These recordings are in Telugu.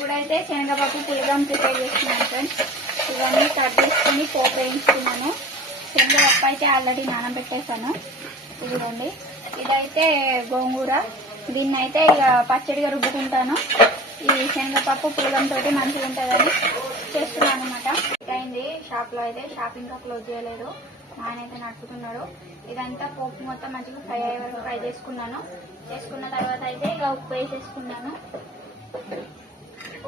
ఇప్పుడైతే శనగపప్పు పులగం ప్రిపేర్ చేస్తున్నాను ఫ్రెండ్స్ ఇవన్నీ కట్ చేసుకుని పోపు వేయించుకున్నాను. శనగపప్పు అయితే ఆల్రెడీ నానబెట్టేశాను ఇదిగోండి. ఇదైతే గోంగూర. దీన్ని అయితే ఇక పచ్చడిగా రుబ్బుకుంటాను. ఈ శనగపప్పు పులగంతో మంచిగా ఉంటుందని చేస్తున్నాను అనమాట అయింది షాప్లో అయితే షాప్ ఇంకా క్లోజ్ చేయలేదు. నానైతే ఆయన అయితే నడుపుతున్నాడు. ఇదంతా పోపు మొత్తం మంచిగా ఫ్రై అయ్యే వరకు ఫ్రై చేసుకున్నాను. చేసుకున్న తర్వాత అయితే ఇక ఉప్పు వేసేసుకున్నాను.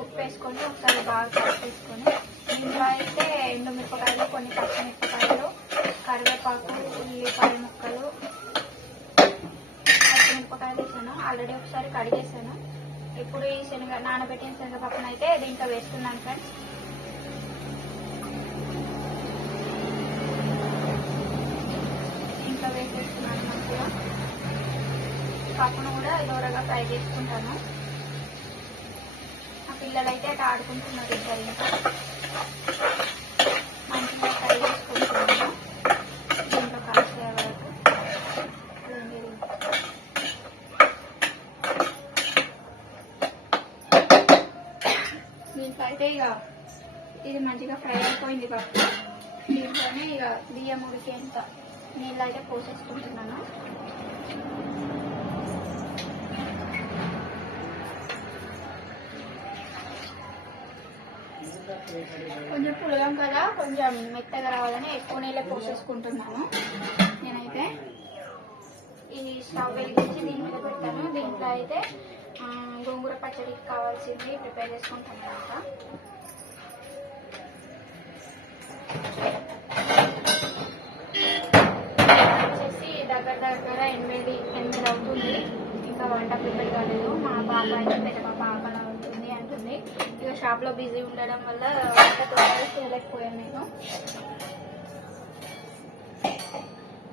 ఉప్పు వేసుకొని ఒకసారి బాగా కలిపేసుకొని ఇంట్లో అయితే ఎండుమిరపకాయలు కొన్ని పచ్చిమిరపకాయలు కరివేపాకు ఉల్లిపాయ ముక్కలు పచ్చిమిరపకాయలు వేసాను. ఆల్రెడీ ఒకసారి కడిగేసాను. ఇప్పుడు ఈ శనగ నానబెట్టిన శనగపక్కన అయితే దీంట్లో వేస్తున్నాను ఫ్రెండ్స్ దీంట్లో వేసేస్తున్నాను మంచిగా. పప్పును కూడా దూరగా ఫ్రై చేసుకుంటాను. పిల్లలైతే అక్కడ ఆడుకుంటున్నారు ఇద్దరు. ఇంకా మంచిగా ఫ్రై చేసుకుంటున్నాము దీంట్లో కలిసే వరకు దీంట్లో అయితే ఇక ఇది మంచిగా ఫ్రై అయిపోయింది పప్పు దీంట్లోనే ఇక బియ్యం ఉడికేంత నీళ్ళు అయితే పోసేసుకుంటున్నాను కొంచెం పులగం కదా కొంచెం మెత్తగా రావాలని ఎక్కువ నీళ్ళే పోసేసుకుంటున్నాను నేనైతే. ఈ స్టవ్ వెలిగించి దీని మీద పెట్టాను దీంట్లో అయితే గోంగూర పచ్చడికి కావాల్సింది ప్రిపేర్ చేసుకుంటాను అనమాట. వచ్చేసి దగ్గర దగ్గర ఎనిమిది ఎనిమిది అవుతుంది. ఇంకా వంట ప్రిపేర్ కాలేదు. మా పాప అయితే పెద్ద పాప ఆకలి ఇక షాప్లో బిజీ ఉండడం వల్ల వంట తొందరగా చేయలేకపోయాను నేను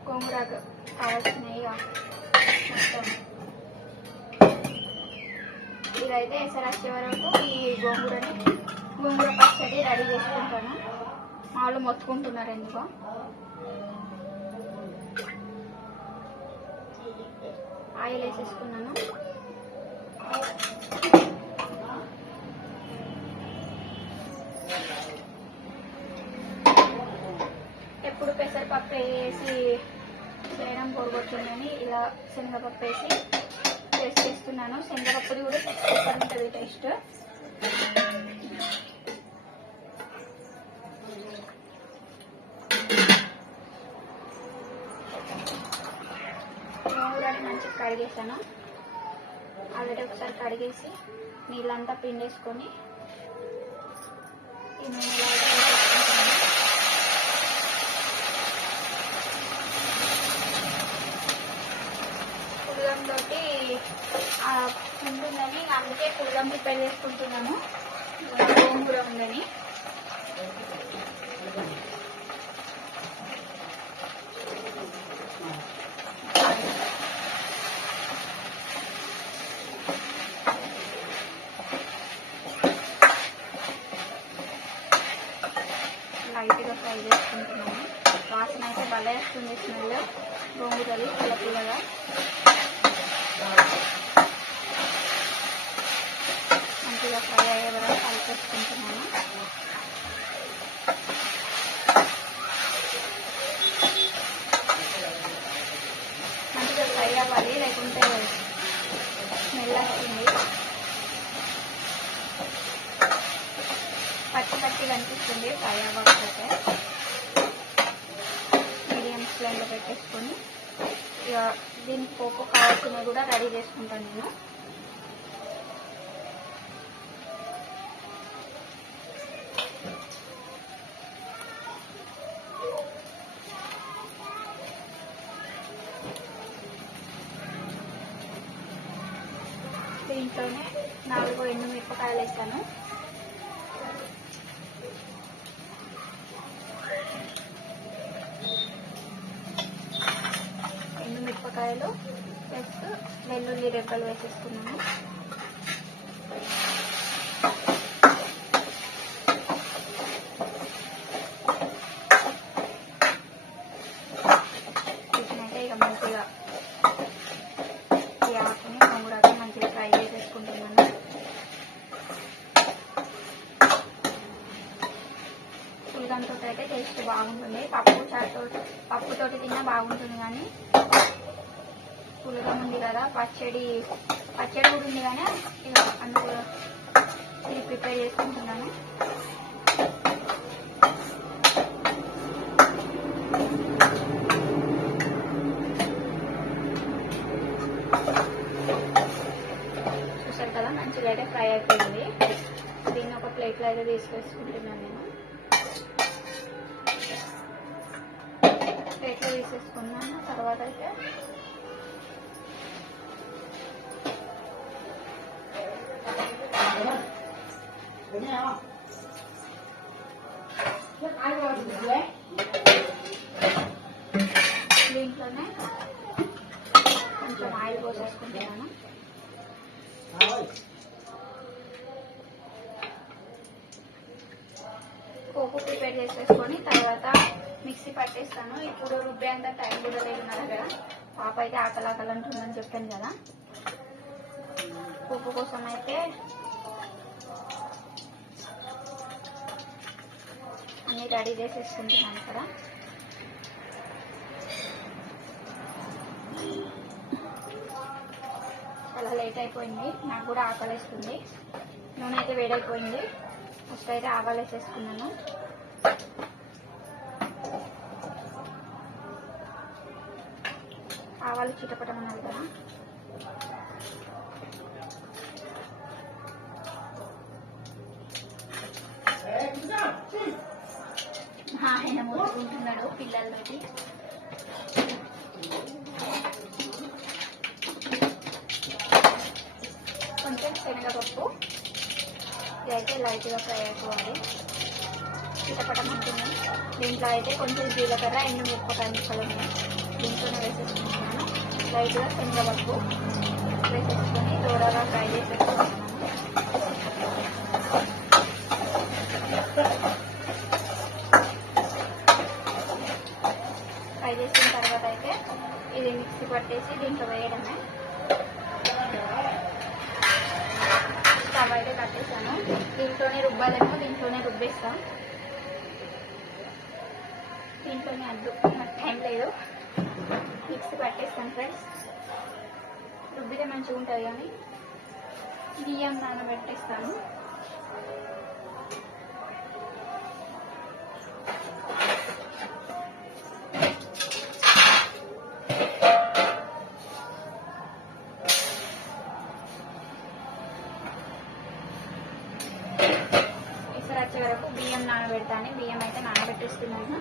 గోంగూరకు కావాల్సినవి మొత్తం. ఇదైతే ఎసరు వచ్చే వరకు ఈ గోంగూరని గోంగూర పచ్చడి రెడీ చేసుకుంటాను. వాళ్ళు మొత్తుకుంటున్నారు ఎందుకో. ఆయిల్ వేసేసుకున్నాను ఎప్పుడు పెసరపప్పు వేసి చేయడం పోగొట్టిందని ఇలా శనగపప్పు వేసి టేస్ట్ చేస్తున్నాను. శనగపప్పుది కూడా సూపర్ ఉంటుంది టేస్ట్ గోంగూరని మంచిగా కడిగేసాను ఆల్రెడీ ఒకసారి కడిగేసి నీళ్ళంతా పిండేసుకొని ఈ నూనె అయితే వేసేసుకుంటాను. పులగం తోటి ఆ, ఉంటుందని అందుకే పులగం ప్రిపేర్ చేసుకుంటున్నాము గోంగూర ఉందని లైట్గా ఫ్రై చేసుకుంటున్నాము వాసన అయితే భలే వస్తుంది స్మెల్ గోంగూరది పుల్ల పుల్లగా మంచిగా ఫ్రై అయ్యే వరకు కలిపేసుకుంటున్నాను మంచిగా ఫ్రై అవ్వాలి లేకుంటే స్మెల్ వస్తుంది. పచ్చి పచ్చి కనిపిస్తుంది ఫ్రై అవ్వకపోతే మీడియం ఫ్లేమ్లో పెట్టేసుకొని ఇక దీనికి పోపు కావాల్సినవి కూడా రెడీ చేసుకుంటాను నేను. దీంట్లోనే నాలుగు ఎండు మిరపకాయలు వేసాను. ఎండు మిరపకాయలు ప్లస్ వెల్లుల్లి రెబ్బలు వేసేసుకున్నాను వీటినైతే ఇక మంచిగా ఈ ఆకుని గోంగూరతో మంచిగా ఫ్రై చేసేసుకుంటున్నాను అయితే టేస్ట్ బాగుంటుంది. పప్పు చాటు పప్పుతోటి తిన్నా బాగుంటుంది కానీ పులగం ఉంది కదా పచ్చడి పచ్చడి కూడా ఉంది కానీ అందులో ఇది ప్రిపేర్ చేసుకుంటున్నాను. చూసారు కదా మంచిగా అయితే ఫ్రై అయిపోయింది. దీన్ని ఒక ప్లేట్లో అయితే తీసుకొచ్చుకుంటున్నాను నేను. వేసేసుకున్నాను తర్వాత అయితే దీంట్లోనే కొంచెం ఆయిల్ పోసేసుకుంటున్నాను. పోపు ప్రిపేర్ చేసేసుకొని మిక్సీ పట్టేస్తాను. ఇప్పుడు రుబ్బేంత టైం కూడా లేదు నా దగ్గర. పాప అయితే ఆకలి ఆకలి అంటుందని చెప్పాను కదా. ఉప్పు కోసం అయితే అన్ని రెడీ చేసేసుకుంటున్నాను ఇక్కడ. చాలా లేట్ అయిపోయింది. నాకు కూడా ఆకలిస్తుంది. నూనె అయితే వేడైపోయింది. ఫస్ట్ అయితే ఆవాలు వేసేసుకున్నాను. ఆవాలు చిటపటమన్నారు కదా. ఆయన మోసుకుంటున్నాడు పిల్లలతోటి. కొంచెం శనగపప్పు. ఇదైతే లైట్గా ఫ్రై అయిపోవాలి. చిటపటం ఉంటుంది దీంట్లో అయితే కొంచెం జీలకర్ర ఎండు మిరపకాయ ముక్కలు ఉన్నాయి దీంట్లోనే వేసేసుకుంటున్నాను లైట్గా శనగపప్పు వేసేసుకొని దూరగా ఫ్రై చేసేసుకుంటున్నాను నానబెట్టేస్తున్నాను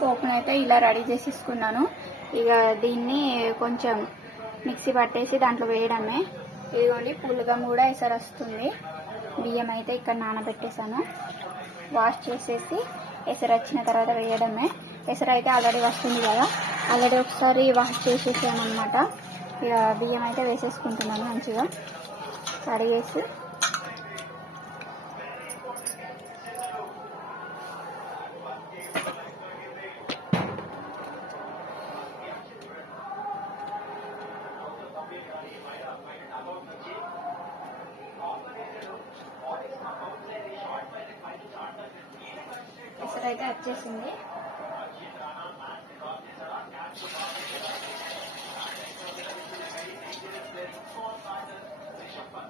పోపును అయితే ఇలా రెడీ చేసేసుకున్నాను. ఇక దీన్ని కొంచెం మిక్సీ పట్టేసి దాంట్లో వేయడమే. ఇదిగోండి పులుగా కూడా ఎసరు వస్తుంది బియ్యం అయితే ఇక్కడ నానబెట్టేసాను వాష్ చేసేసి ఎసరు వచ్చిన తర్వాత వేయడమే. ఎసరు అయితే ఆల్రెడీ వస్తుంది కదా. ఆల్రెడీ ఒకసారి వాష్ చేసేసాను అనమాట ఇక బియ్యం అయితే వేసేసుకుంటున్నాను మంచిగా. కడిగేసి ఎసరు అయితే వచ్చేసింది.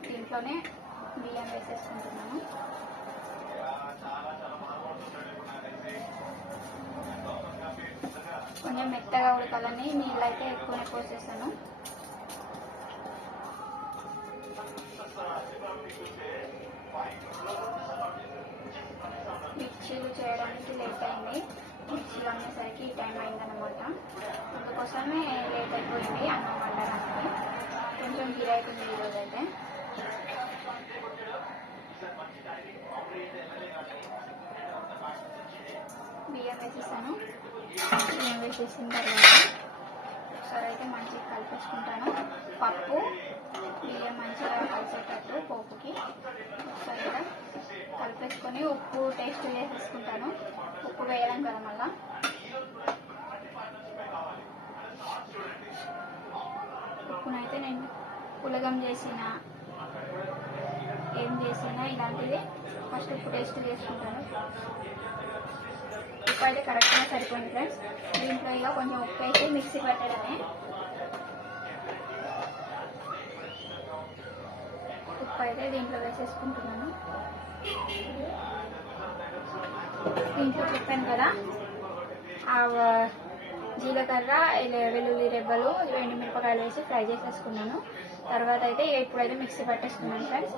దీంట్లోనే బియ్యం వేసేసుకుంటున్నాను కొంచెం మెత్తగా ఉడకాలని నీళ్ళు అయితే ఎక్కువనే పోసేసాను. అనేసరికి టైం అయిందనమాట అందుకోసమే లేట్ అయిపోయింది అన్నం వండడానికి. కొంచెం గిరాయితుంది ఈరోజు అయితే బియ్యం వేసేసాను. బియ్యం వేసేసిన తర్వాత ఒకసారి అయితే మంచిగా కలిపేసుకుంటాను. పప్పు బియ్యం మంచిగా కలిసేటట్టు పోపుకి ఒకసారి కలిపేసుకొని ఉప్పు టేస్ట్ వేసేసుకుంటాను ఉప్పు వేయడం కదా మళ్ళీ. అయితే నేను పులగం చేసిన ఏం చేసినా ఇలాంటిది. ఫస్ట్ ఉప్పు టేస్ట్ చేసుకుంటాను. ఉప్పు అయితే కరెక్ట్గా సరిపోయింది ఫ్రెండ్స్. దీంట్లో ఇక కొంచెం ఉప్పు అయితే మిక్సీ పెట్టడమే. ఉప్పు అయితే దీంట్లో వేసేసుకుంటున్నాను. దీంట్లో చెప్పాను కదా ఆ జీలకర్ర వెల్లుల్లి రెబ్బలు ఎండు మిరపకాయలు వేసి ఫ్రై చేసేసుకున్నాను. తర్వాత అయితే ఇప్పుడైతే మిక్సీ పట్టేసుకున్నాను ఫ్రెండ్స్.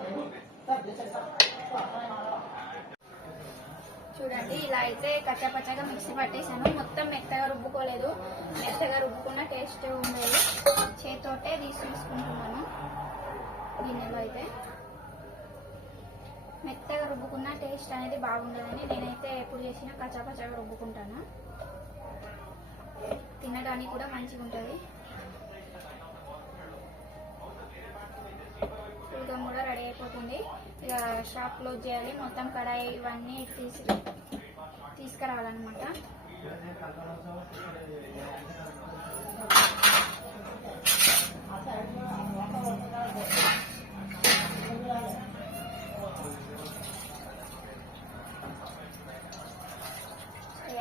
చూడండి ఇలా అయితే కచ్చా పచ్చగా మిక్సీ పట్టేసాను మొత్తం మెత్తగా రుబ్బుకోలేదు. మెత్తగా రుబ్బుకున్న టేస్ట్ ఉండేది. చేతితోటే తీసి తీసుకుంటున్నాను. గిన్నెలో అయితే మెత్తగా రుబ్బుకున్న టేస్ట్ అనేది బాగుండదని నేనైతే ఎప్పుడు చేసినా కచ్చా పచ్చగా రుబ్బుకుంటాను. తినడానికి కూడా మంచిగా ఉంటుంది పులగం కూడా రెడీ అయిపోతుంది. ఇక షాప్ క్లోజ్ చేయాలి. మొత్తం కడాయి ఇవన్నీ తీసి తీసుకురావాలన్నమాట.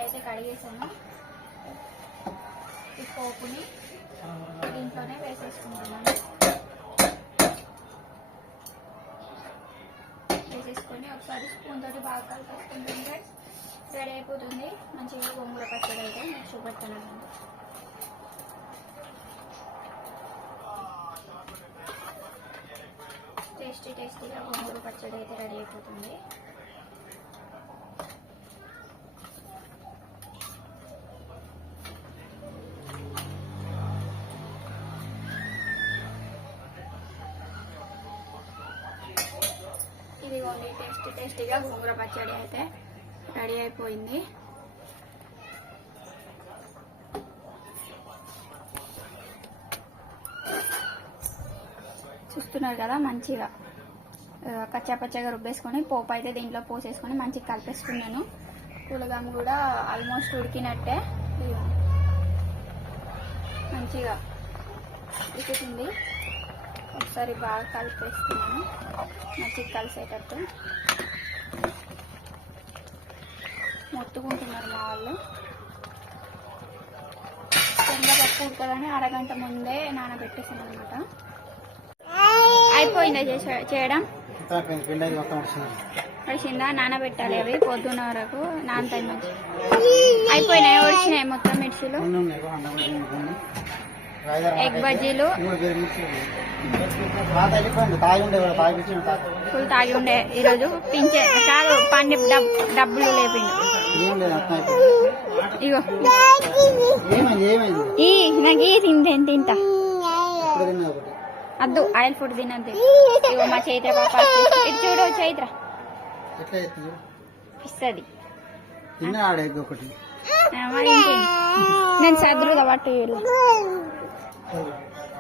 అయితే కడిగేసాను. పోపుని దీంట్లోనే వేసేసుకుంటున్నాను. వేసేసుకొని ఒకసారి స్పూన్ తోటి బాగా కలిపేసుకుంటుంటే రెడీ అయిపోతుంది మంచిగా గోంగూర పచ్చడి అయితే నేను చూపెడతాను టేస్టీ టేస్టీగా గోంగూర పచ్చడి అయితే రెడీ అయిపోతుంది ఇదిగోండి టేస్టీ టేస్టీగా గోంగూర పచ్చడి అయితే రెడీ అయిపోయింది. చూస్తున్నారు కదా మంచిగా ఆ, కచ్చా పచ్చగా రుబ్బేసుకొని పోపు అయితే దీంట్లో పోసేసుకొని మంచిగా కలిపేసుకున్నాను. పులగం కూడా ఆల్మోస్ట్ ఉడికినట్టే. మంచిగా ఉడుకుతుంది. ఒకసారి బాగా కలిపేస్తున్నాను. మంచిగా కలిసేటట్టు. మొత్తుకుంటున్నారు మా వాళ్ళు. శనగపప్పు ఉడకదని అరగంట ముందే నానబెట్టేసాను అనమాట అయిపోయిందా చేసే- చేయడం వచ్చింది నానబెట్టాలి అవి పొద్దున్న వరకు నానతాయి మంచి అయిపోయినాయి? వచ్చినాయి మొత్తం మిర్చిలు? ఎగ్ బజ్జీలు? ఫుల్ తాగి ఉండే ఈరోజు. పింఛే కాదు పండి డబ్ డబ్బులు లేపిండు. ఇగో. ఈ నాకు ఈ తింటే తింటా? అద్దు ఆయిల్ ఫుడ్ తినద్దు ఇగో మా చైత్ర పాప ఇది చూడు చైత్ర. ఇస్తుంది నేను సదురుగా పట్టు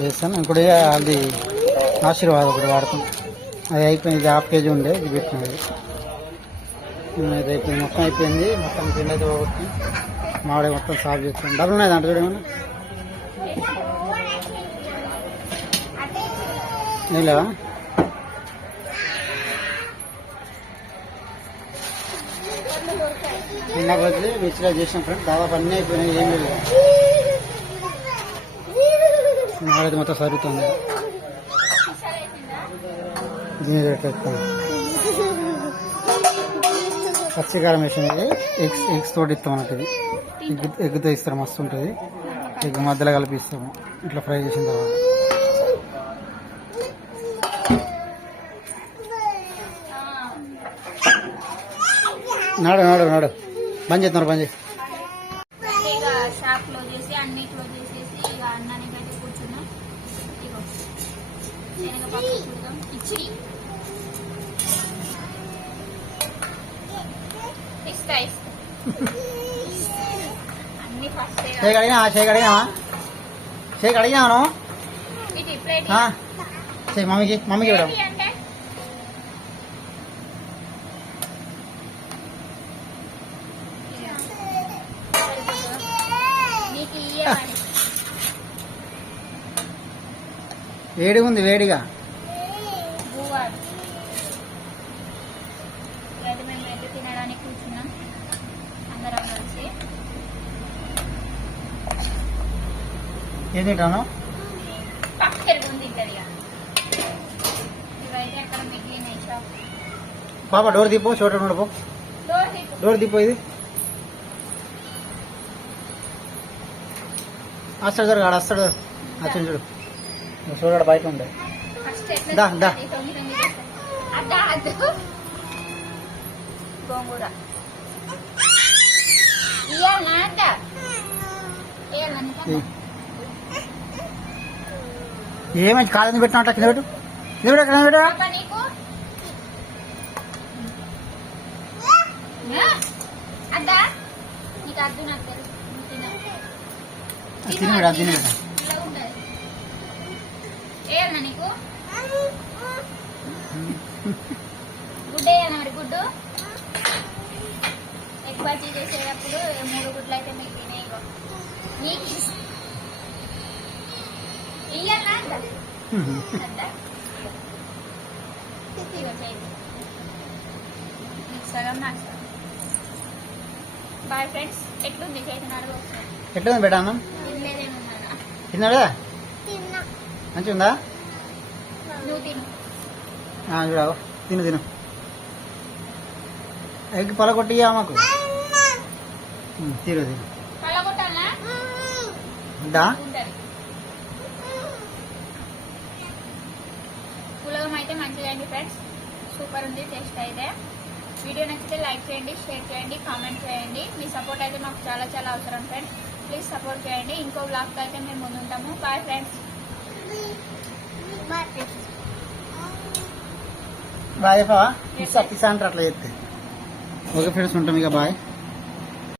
వేస్తాను ఇప్పుడు అది ఆశీర్వాదం ఒకటి వాడతాం అది అయిపోయింది. ఇది హాఫ్ కేజీ ఉండే. ఇది పెట్టినది అది అయిపోయింది. మొత్తం అయిపోయింది. మొత్తం పిండి అయితే పోగొట్టి మామిడి మొత్తం సాఫ్ చేస్తాం డబ్బులు ఉన్నాయి దాంట్లో చూడమన్నా ఏం నిన్న బదిలీ మిర్చిలో చేసిన ఫ్రెండ్. దాదాపు అన్నీ అయిపోయినాయి. ఏం లేదు. మాడైతే మొత్తం సరుగుతుంది దీని రేట్ పచ్చికారం వేసింది ఎగ్స్ ఎగ్స్ తోటి ఇస్తాం అన్నట్టు ఎగ్ ఎగ్తో ఇస్తారు మస్తు ఉంటుంది. ఎగ్ మధ్యలో కలిపి ఇస్తాము ఇట్లా ఫ్రై చేసిన తర్వాత. నాడు నాడు నాడు. బంద్ చేస్తున్నారు బంద్ చేసి చేసేసి షేక్ అడిగినా షేక్ అడిగినావా షేక్ అడిగినాను ఇటు ప్లేట్ షేక్ మమ్మీకి మమ్మీకి ఇవ్వడం అంటే నీకు వేడి ఉంది వేడిగా. భూవాడు తినడానికి కూర్చున్నాం అందరం కలిసి ఏం తింటాను పాప డోర్ తీపో చోట పో. డోర్ తీపు ఇది. వస్తాడు చూడు ఆడ వస్తాడు వచ్చింది చూడు బయట ఉండే. దా, దా. గోంగూర ఏమైంది కాలేజీ పెట్టినట్ట కింద పెట్టు. కింద పెట్టు కింద పెట్టు. ఆ? అద్దా నీకు అద్దు నాకు తెలుసు నువ్వు తిను. తిని పెట్టు తిని పెట్టు ఇలా ఉండదు వేయాలనా నీకు? గుడ్డు వేయాలి మరి గుడ్డు? ఎక్కువ చేసేటప్పుడు మూడు గుడ్లు అయితే మీకు నీకు సగం నాకు సగం. బాయ్ ఫ్రెండ్స్ ఎట్లుంది చేసిన అడుగు ఒకసారి. ఎట్లుంది బేటా అన్నం? తిన్నాడా మంచిగా ఉందా చూడావు తిను తిను. ఎగ్ పొలగొట్టియా మాకు? ఉమ్, తిను తిను. పళ్ళగొట్టాలా దా ఉంటది. పులగం అయితే మంచిగా అయింది ఫ్రెండ్స్. సూపర్ ఉంది టేస్ట్ అయితే. వీడియో నచ్చితే లైక్ చేయండి షేర్ చేయండి కామెంట్ చేయండి. మీ సపోర్ట్ అయితే మాకు చాలా చాలా అవసరం ఫ్రెండ్స్. ప్లీజ్ సపోర్ట్ చేయండి. ఇంకో బ్లాగ్తో అయితే మేము ముందుంటాము. Bye friends. బాయ్ చెప్పవా పిస్సా పిస్సా అంటారు అట్లా చెప్తే. ఓకే ఫ్రెండ్స్ ఉంటాం ఇక బాయ్.